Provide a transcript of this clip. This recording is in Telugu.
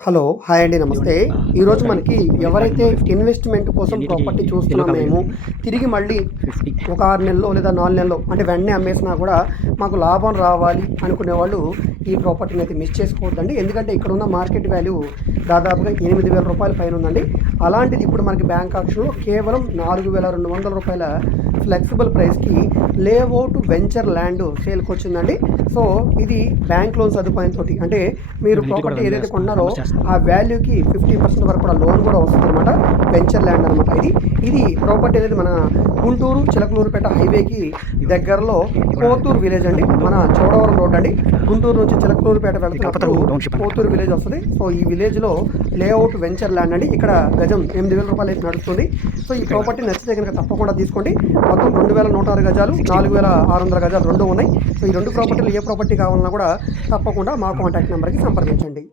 హలో. హాయ్ అండి. నమస్తే. ఈరోజు మనకి ఎవరైతే ఇన్వెస్ట్‌మెంట్ కోసం ప్రాపర్టీ చూస్తున్నామేమో, తిరిగి మళ్ళీ ఒక 6 నెలల్లో లేదా 4 నెలల్లో అంటే వెంటనే అమ్మేసినా కూడా మాకు లాభం రావాలి అనుకునేవాళ్ళు ఈ ప్రాపర్టీని అయితే మిస్ చేసుకోవద్దండి. ఎందుకంటే ఇక్కడున్న మార్కెట్ వాల్యూ దాదాపుగా రూ. 8,000 పైన ఉందండి. అలాంటిది ఇప్పుడు మనకి బ్యాంక్ ఆక్షన్‌లో కేవలం రూ. 4,200 ఫ్లెక్సిబుల్ ప్రైస్‌కి లేఅవుట్ వెంచర్ ల్యాండ్ సేల్‌కొచ్చిందండి. సో, ఇది బ్యాంక్ లోన్ సదుపాయంతోటి అంటే మీరు ప్రాపర్టీ ఏదైతే కొన్నారో ఆ వాల్యూకి 50% వరకు కూడా లోన్ కూడా వస్తుందన్నమాట. వెంచర్ ల్యాండ్ అనమాట ఇది. ఇది ప్రాపర్టీ అనేది మన గుంటూరు చిలకలూరుపేట హైవేకి దగ్గరలో పోతూరు విలేజ్ అండి. మన చోడవరం రోడ్ అండి. గుంటూరు నుంచి చిలకలూరుపేట వెళ్తున్నప్పుడు పోతూరు విలేజ్ వస్తుంది. సో, ఈ విలేజ్‌లో లేఅవుట్ వెంచర్ ల్యాండ్ అండి. ఇక్కడ గజం రూ. 8,000 అయితే నడుస్తుంది. సో, ఈ ప్రాపర్టీ నచ్చితే కనుక తప్పకుండా తీసుకోండి. మొత్తం 2,106 గజాలు, 4,600 గజాలు 2 ఉన్నాయి. సో, ఈ 2 ప్రాపర్టీలు ఏ ప్రాపర్టీ కావాలన్నా కూడా తప్పకుండా మా కాంటాక్ట్ నెంబర్‌కి సంప్రదించండి.